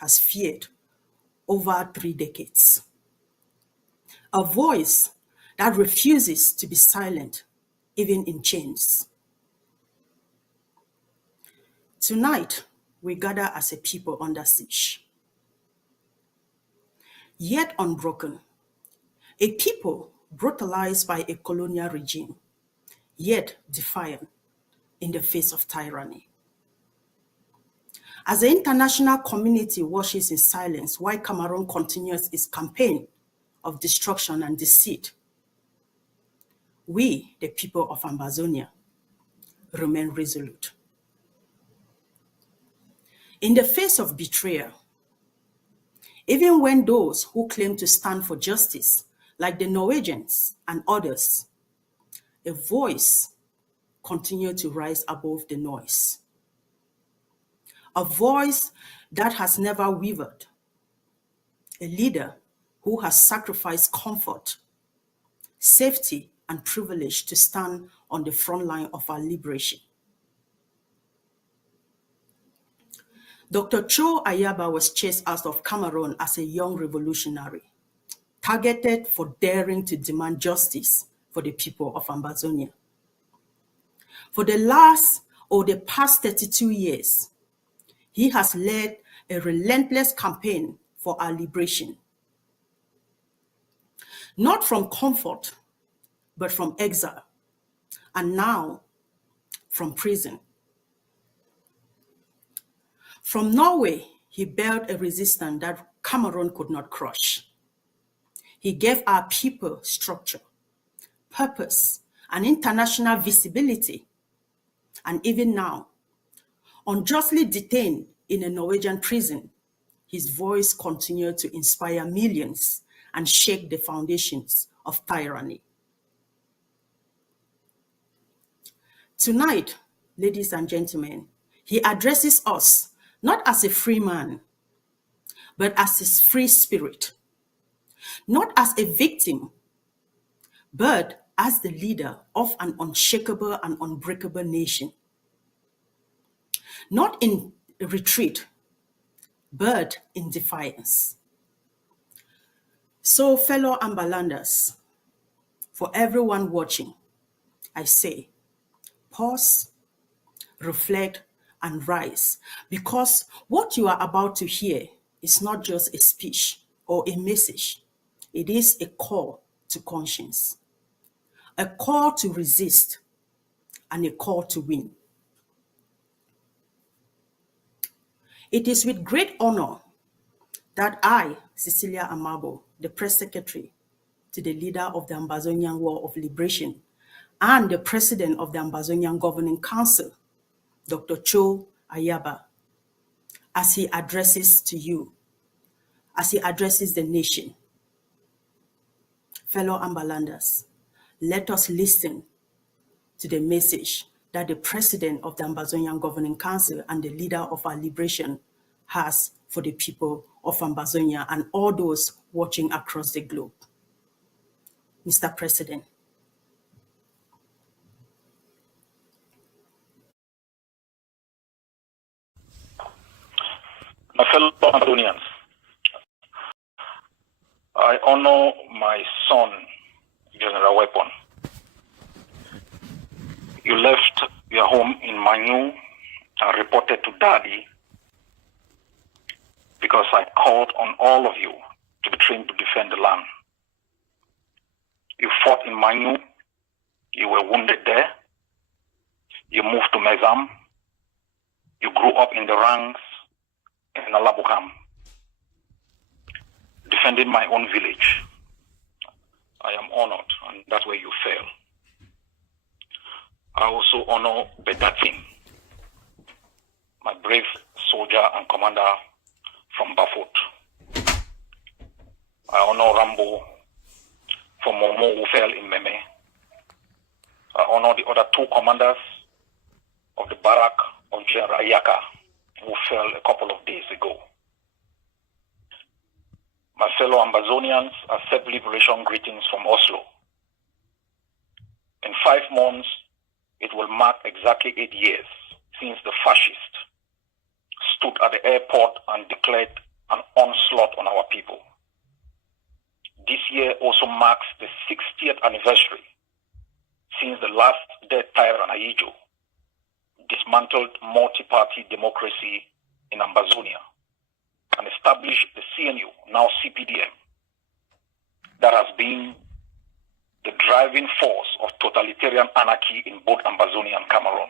has feared over 3 decades. A voice that refuses to be silent, even in chains. Tonight, we gather as a people under siege, yet unbroken. A people brutalized by a colonial regime, yet defiant in the face of tyranny. As the international community watches in silence while Cameroon continues its campaign of destruction and deceit, we, the people of Ambazonia, remain resolute. In the face of betrayal, even when those who claim to stand for justice, like the Norwegians and others, a voice continues to rise above the noise. A voice that has never wavered. A leader who has sacrificed comfort, safety, and privilege to stand on the front line of our liberation. Dr. Cho Ayaba was chased out of Cameroon as a young revolutionary, targeted for daring to demand justice for the people of Ambazonia. For the past 32 years, he has led a relentless campaign for our liberation. Not from comfort, but from exile, and now from prison. From Norway, he built a resistance that Cameroon could not crush. He gave our people structure, purpose, and international visibility. And even now, unjustly detained in a Norwegian prison, his voice continued to inspire millions and shake the foundations of tyranny. Tonight, ladies and gentlemen, he addresses us not as a free man, but as his free spirit. Not as a victim, but as the leader of an unshakable and unbreakable nation. Not in retreat, but in defiance. So, fellow Ambalanders, for everyone watching, I say, pause, reflect, and rise, because what you are about to hear is not just a speech or a message. It is a call to conscience, a call to resist, and a call to win. It is with great honor that I, Cecilia Amabo, the press secretary to the leader of the Ambazonia War of Liberation and the president of the Ambazonian Governing Council, Dr. Cho Ayaba, as he addresses to you, as he addresses the nation. Fellow Ambalanders, let us listen to the message that the president of the Ambazonian Governing Council and the leader of our liberation has for the people of Ambazonia and all those watching across the globe. Mr. President. My fellow Ambazonians, I honor my son, General Weapon. You left your home in Manu and reported to Daddy because I called on all of you to be trained to defend the land. You fought in Manu, you were wounded there, you moved to Mezam, you grew up in the ranks in Alabukam, defending my own village. I am honored, and that's where you fail. I also honor Bedatin, my brave soldier and commander from Bafut. I honor Rambo from Momo, who fell in Meme. I honor the other 2 commanders of the barrack of General Ayaka, who fell a couple of days ago. My fellow Ambazonians, accept liberation greetings from Oslo. In 5 months, it will mark exactly 8 years since the fascists stood at the airport and declared an onslaught on our people. This year also marks the 60th anniversary since the last dead tyrant Ayijo dismantled multi-party democracy in Ambazonia and established the CNU, now CPDM, that has been the driving force of totalitarian anarchy in both Ambazonia and Cameroon.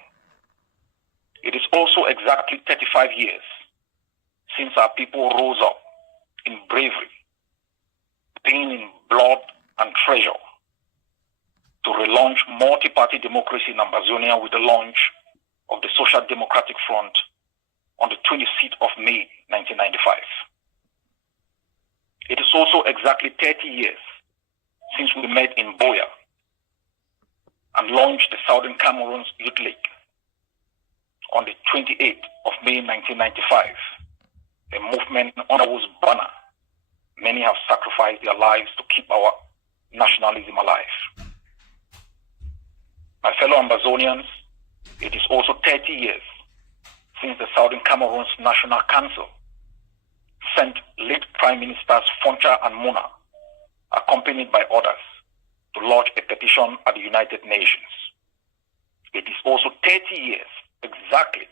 It is also exactly 35 years since our people rose up in bravery, paying in blood and treasure to relaunch multi-party democracy in Ambazonia with the launch of the Social Democratic Front on the 25th of May, 1995. It is also exactly 30 years since we met in Boya and launched the Southern Cameroon's Youth League on the 28th of May, 1995, a movement under whose banner many have sacrificed their lives to keep our nationalism alive. My fellow Ambazonians, it is also 30 years since the Southern Cameroon's National Council sent late Prime Ministers Foncha and Muna, accompanied by others, to lodge a petition at the United Nations. It is also 30 years exactly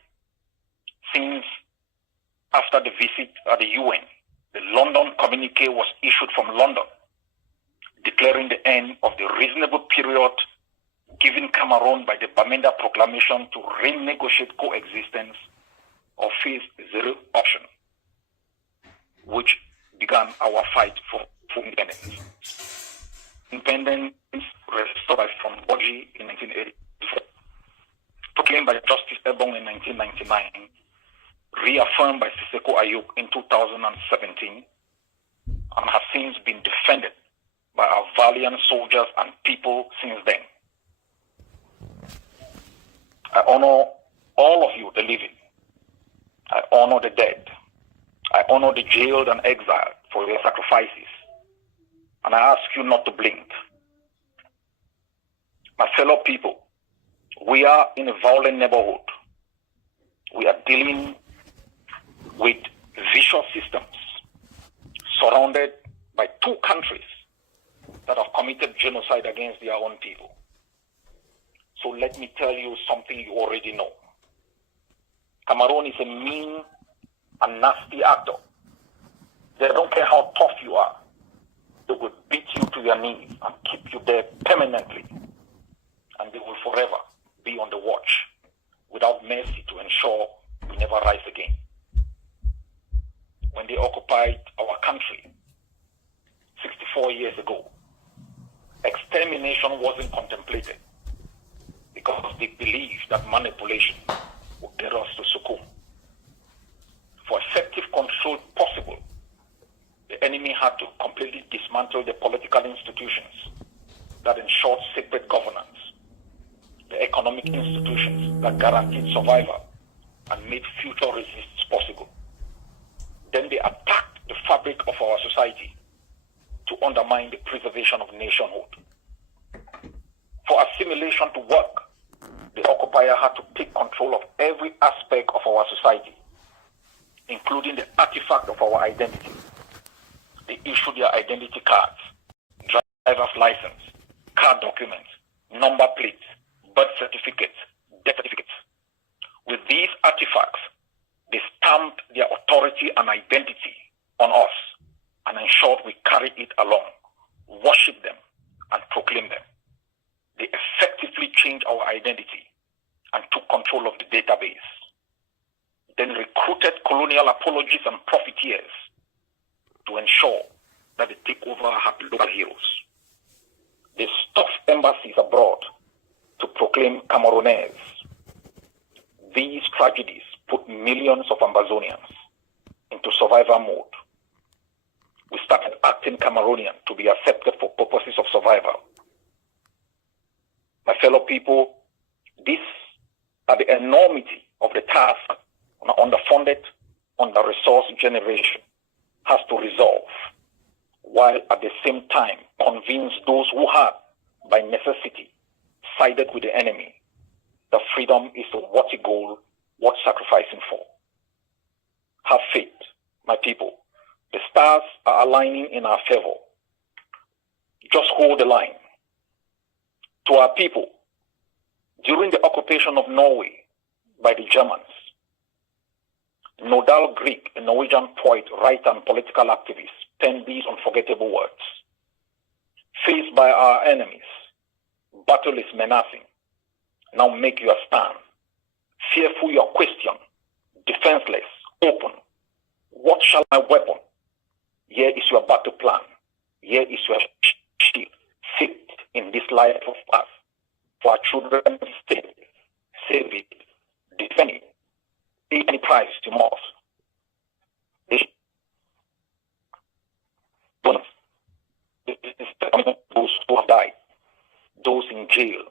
since, after the visit at the UN, the London communique was issued from London, declaring the end of the reasonable period given Cameroon by the Bamenda Proclamation to renegotiate coexistence or face zero option, which began our fight for independence. Independence restored by from Boji in 1984, proclaimed by Justice Ebong in 1999, reaffirmed by Siseko Ayuk in 2017, and has since been defended by our valiant soldiers and people since then. I honor all of you, the living. I honor the dead. I honor the jailed and exiled for their sacrifices. And I ask you not to blink. My fellow people, we are in a violent neighborhood. We are dealing with vicious systems surrounded by two countries that have committed genocide against their own people. So let me tell you something you already know. Cameroon is a mean and nasty actor. They don't care how tough you are. They will beat you to your knees and keep you there permanently. And they will forever be on the watch without mercy to ensure we never rise again. When they occupied our country 64 years ago, extermination wasn't contemplated because they believed that manipulation would get us to succumb. For effective control possible, the enemy had to completely dismantle the political institutions that ensured separate governance, the economic institutions that guaranteed survival and made future resistance possible. Then they attacked the fabric of our society to undermine the preservation of nationhood. For assimilation to work, the occupier had to take control of every aspect of our society, including the artifact of our identity. They issued their identity cards, driver's license, car documents, number plates, birth certificates, death certificates. With these artifacts, they stamped their authority and identity on us and ensured we carried it along, worshiped them, and proclaimed them. They effectively changed our identity and took control of the database. Then recruited colonial apologists and profiteers to ensure that the takeover had local heroes. They stuffed embassies abroad to proclaim Cameroonese. These tragedies put millions of Ambazonians into survival mode. We started acting Cameroonian to be accepted for purposes of survival. My fellow people, this are the enormity of the task on underfunded, under-resourced generation has to resolve, while at the same time convince those who had, by necessity, sided with the enemy, that freedom is a worthy goal worth sacrificing for. Have faith, my people, The stars are aligning in our favor. Just hold the line. To our people, during the occupation of Norway by the Germans, Nodal Greek, a Norwegian poet, writer, and political activist, penned these unforgettable words. Faced by our enemies, battle is menacing. Now make your stand. Fearful your question, defenseless, open. What shall my weapon? Here is your battle plan. Here is your shield. Sit in this life of us. For our children's sake, save it, defend it. Pay any price you must. Those who have died, those in jail,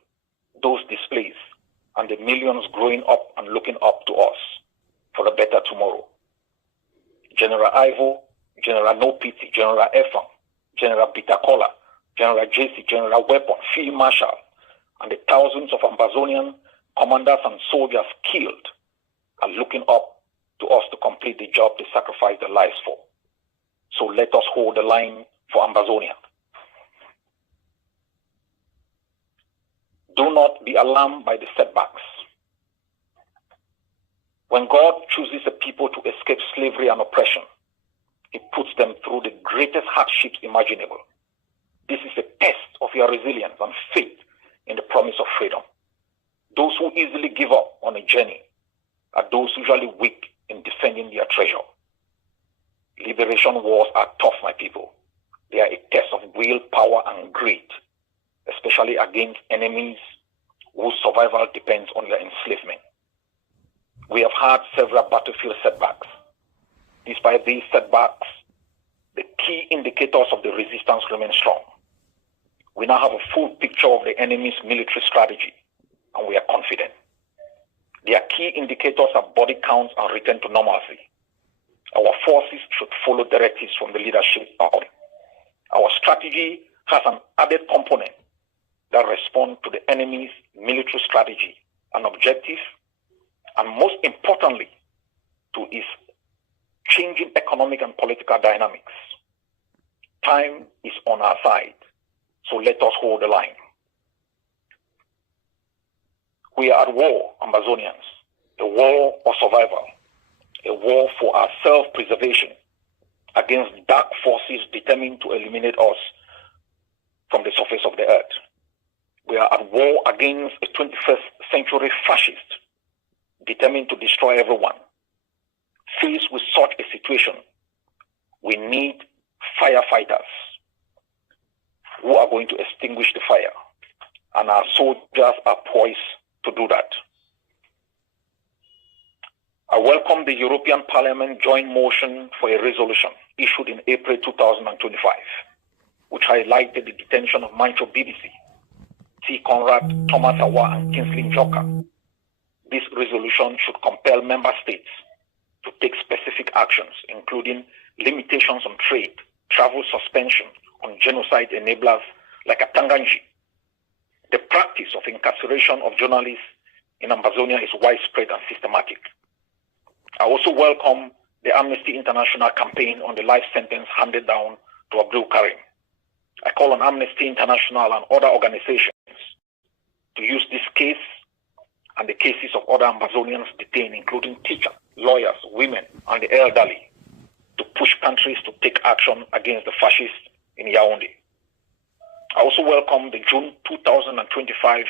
those displaced, and the millions growing up and looking up to us for a better tomorrow. General Ivo, General No Pity, General Efan, General Bitakola, General JC, General Weapon, Field Marshal, and the thousands of Ambazonian commanders and soldiers killed are looking up to us to complete the job they sacrificed their lives for. So let us hold the line for Ambazonia. Do not be alarmed by the setbacks. When God chooses a people to escape slavery and oppression, He puts them through the greatest hardships imaginable. This is a test of your resilience and faith in the promise of freedom. Those who easily give up on a journey are those usually weak in defending their treasure. Liberation wars are tough, my people. They are a test of will, power, and greed, especially against enemies whose survival depends on their enslavement. We have had several battlefield setbacks. Despite these setbacks, the key indicators of the resistance remain strong. We now have a full picture of the enemy's military strategy, and we are confident. Their key indicators are body counts and return to normalcy. Our forces should follow directives from the leadership body. Our strategy has an added component that responds to the enemy's military strategy and objective, and most importantly, to its changing economic and political dynamics. Time is on our side, so let us hold the line. We are at war, Ambazonians, a war of survival, a war for our self-preservation against dark forces determined to eliminate us from the surface of the earth. We are at war against a 21st century fascist determined to destroy everyone. Faced with such a situation, we need firefighters who are going to extinguish the fire, and our soldiers are poised to do that. I welcome the European Parliament joint motion for a resolution issued in April 2025, which highlighted the detention of Mancho BBC, T. Conrad, Thomas Awa, and Kingsley Njoka. This resolution should compel member states to take specific actions, including limitations on trade, travel suspension on genocide enablers like Atanganji. The practice of incarceration of journalists in Ambazonia is widespread and systematic. I also welcome the Amnesty International campaign on the life sentence handed down to Abdul Karim. I call on Amnesty International and other organizations to use this case and the cases of other Ambazonians detained, including teachers, lawyers, women, and the elderly, to push countries to take action against the fascists in Yaoundé. I also welcome the June 2025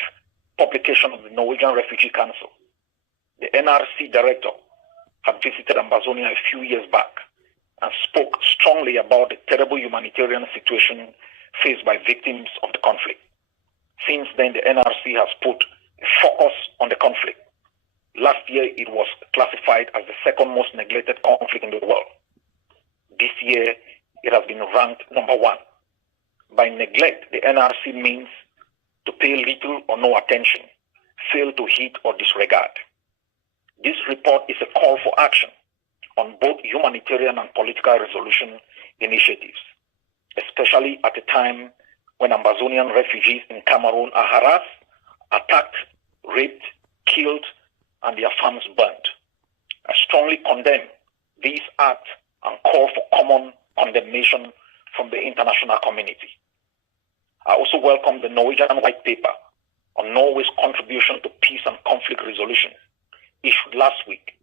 publication of the Norwegian Refugee Council. The NRC director had visited Ambazonia a few years back and spoke strongly about the terrible humanitarian situation faced by victims of the conflict. Since then, the NRC has put a focus on the conflict. Last year, it was classified as the second most neglected conflict in the world. This year, it has been ranked number 1. By neglect, the NRC means to pay little or no attention, fail to heed or disregard. This report is a call for action on both humanitarian and political resolution initiatives, especially at a time when Ambazonian refugees in Cameroon are harassed, attacked, raped, killed, and their farms burnt. I strongly condemn these acts and call for common condemnation from the international community. I also welcome the Norwegian White Paper on Norway's contribution to peace and conflict resolution issued last week.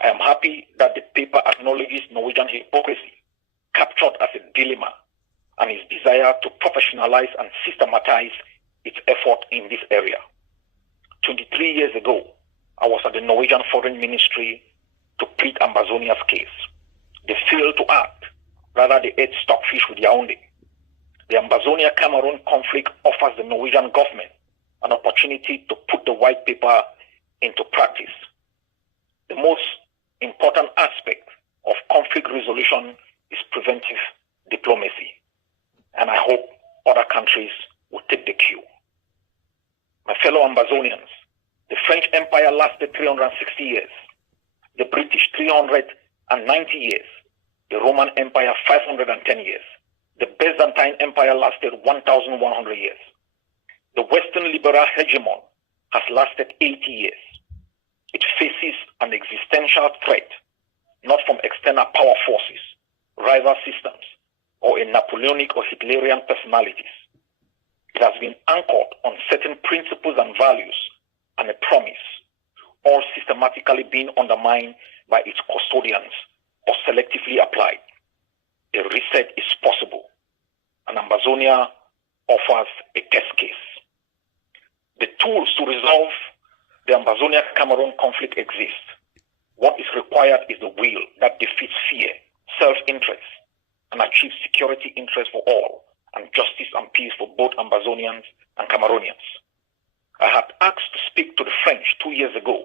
I am happy that the paper acknowledges Norwegian hypocrisy captured as a dilemma and its desire to professionalize and systematize its effort in this area. 23 years ago, I was at the Norwegian Foreign Ministry to plead Ambazonia's case. They failed to act. Rather, they ate stockfish with Yaoundé. The Ambazonia Cameroon conflict offers the Norwegian government an opportunity to put the white paper into practice. The most important aspect of conflict resolution is preventive diplomacy, and I hope other countries will take the cue. My fellow Ambazonians, the French Empire lasted 360 years, the British 390 years, the Roman Empire 510 years, the Byzantine Empire lasted 1,100 years. The Western liberal hegemon has lasted 80 years. It faces an existential threat, not from external power forces, rival systems, or a Napoleonic or Hitlerian personalities. It has been anchored on certain principles and values and a promise, all systematically being undermined by its custodians or selectively applied. A reset is possible, and Ambazonia offers a test case. The tools to resolve the Ambazonia Cameroon conflict exist. What is required is the will that defeats fear, self-interest, and achieves security interest for all, and justice and peace for both Ambazonians and Cameroonians. I had asked to speak to the French 2 years ago.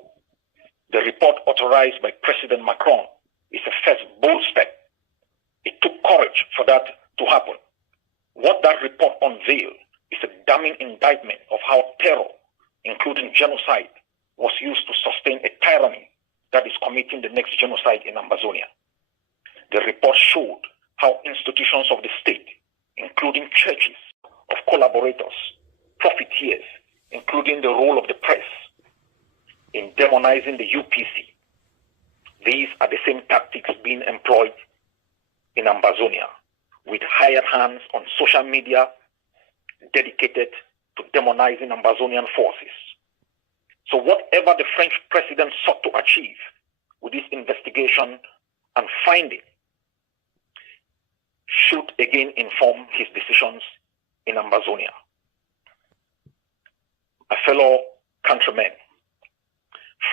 The report authorized by President Macron is a first bold step. It took courage for that to happen. What that report unveiled is a damning indictment of how terror, including genocide, was used to sustain a tyranny that is committing the next genocide in Ambazonia. The report showed how institutions of the state, including churches of collaborators, profiteers, including the role of the press, in demonizing the UPC. These are the same tactics being employed in Ambazonia, with hired hands on social media dedicated to demonizing Ambazonian forces. So whatever the French president sought to achieve with this investigation and finding should again inform his decisions in Ambazonia. My fellow countrymen,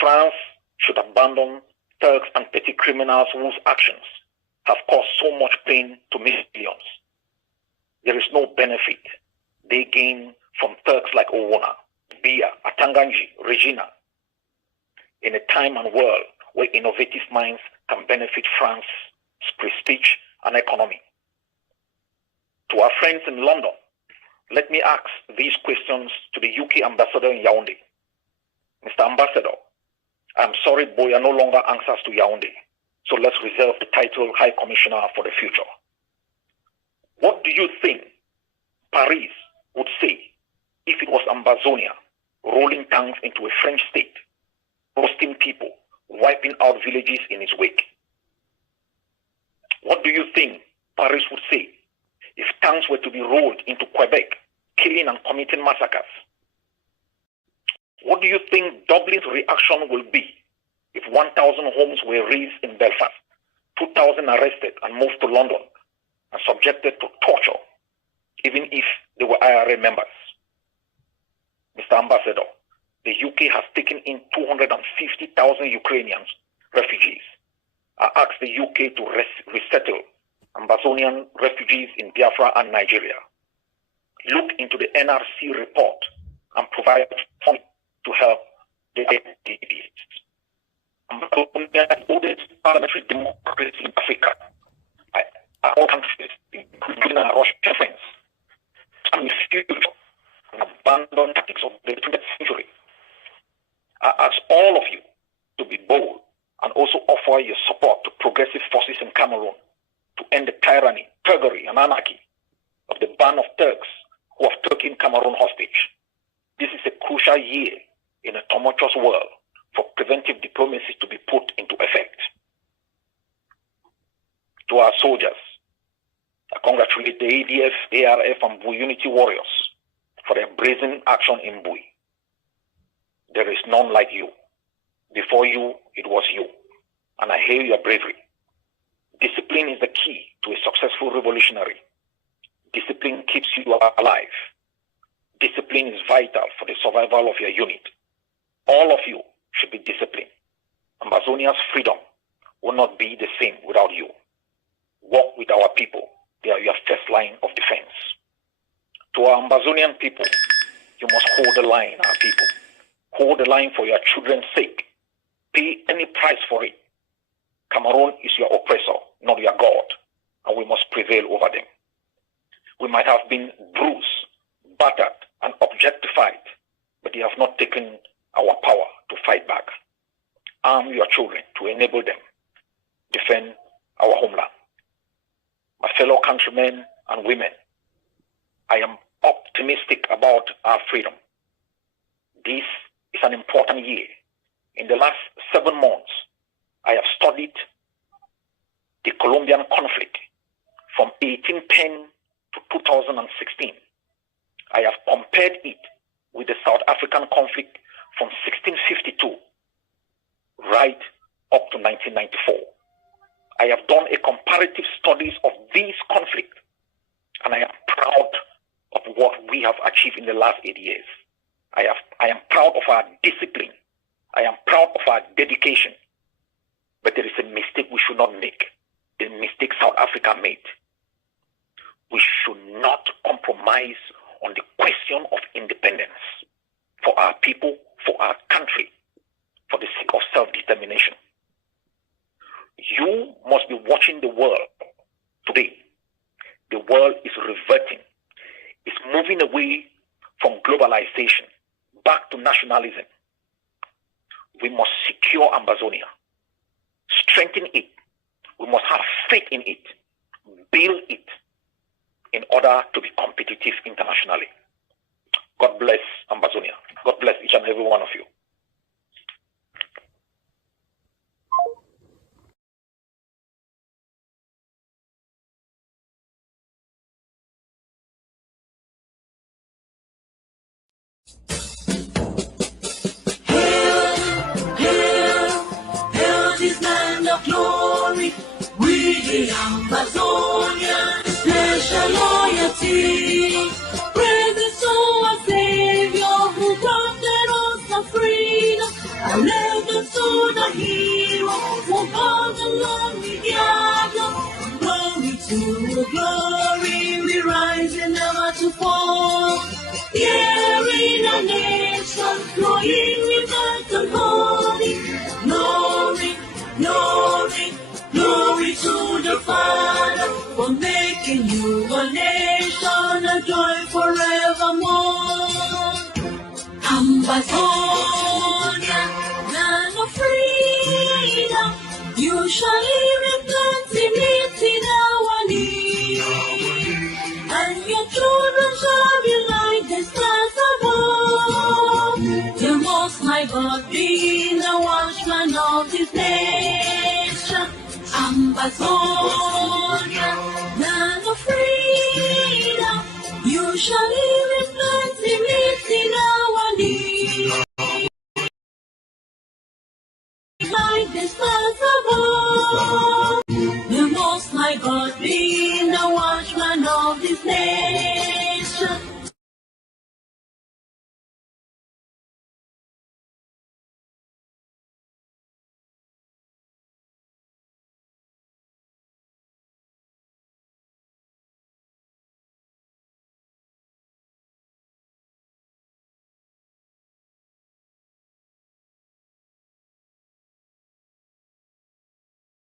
France should abandon thugs and petty criminals whose actions have caused so much pain to millions. There is no benefit they gain from thugs like Owona, Bia, Atanganji, Regina, in a time and world where innovative minds can benefit France's prestige and economy. To our friends in London, let me ask these questions to the UK ambassador in Yaoundé. Mr. Ambassador, I'm sorry Boya no longer answers to Yaoundé, so let's reserve the title High Commissioner for the future. What do you think Paris would say if it was Ambazonia rolling tanks into a French state, roasting people, wiping out villages in its wake? What do you think Paris would say if tanks were to be rolled into Quebec, killing and committing massacres? What do you think Dublin's reaction will be if 1,000 homes were razed in Belfast, 2,000 arrested and moved to London and subjected to torture, even if they were IRA members? Mr. Ambassador, the UK has taken in 250,000 Ukrainian refugees. I ask the UK to resettle Ambazonian refugees in Biafra and Nigeria. Look into the NRC report and provide funding to help the IDPs. Ambazonia is the oldest parliamentary democracy in Africa. All countries, including our Russian friends, and refuse and abandon tactics of the 20th century. I ask all of you to be bold and also offer your support to progressive forces in Cameroon to end the tyranny, thuggery, and anarchy of the band of Turks who have taken Cameroon hostage. This is a crucial year in a tumultuous world for preventive diplomacy to be put into effect. To our soldiers, I congratulate the ADF, ARF, and Bui Unity Warriors for their brazen action in Bui. There is none like you. Before you, it was you, and I hail your bravery. Discipline is the key to a successful revolutionary. Discipline keeps you alive. Discipline is vital for the survival of your unit. All of you should be disciplined. Ambazonia's freedom will not be the same without you. Walk with our people. They are your first line of defense. To our Ambazonian people, you must hold the line, our people. Hold the line for your children's sake. Pay any price for it. Cameroon is your oppressor, not your God, and we must prevail over them. We might have been bruised, battered, and objectified, but they have not taken our power to fight back. Arm your children to enable them defend our homeland. My fellow countrymen and women, I am optimistic about our freedom. This is an important year. In the last 7 months, I have studied the Colombian conflict from 1810 to 2016. I have compared it with the South African conflict from 1652 right up to 1994. I have done a comparative studies of these conflicts, and I am proud of what we have achieved in the last 8 years. I am proud of our discipline. I am proud of our dedication. But there is a mistake we should not make. The mistake South Africa made. We should not compromise on the question of independence for our people, for our country, for the sake of self-determination. You must be watching the world today. The world is reverting. It's moving away from globalization back to nationalism. We must secure Ambazonia, strengthen it. We must have faith in it, build it in order to be competitive internationally. God bless Ambazonia. God bless each and every one of you. The Ambazonians, special loyalty, presence of our Savior who granted us our freedom. I left to the hero who called the lonely gather. Glory to glory, we rise and never to fall. Here in a nation, flowing rivers and holy. Glory, glory, glory to the Father for making you a nation, a joy forevermore. Ambazonia, land of freedom, you shall live in plenty in our need, and your children shall be like the stars above. The Most High God be the watchman of this nation. Ambazonia, land of freedom, you shall live in plenty in our need, like the stars above. The Most High God be the watchman of this nation.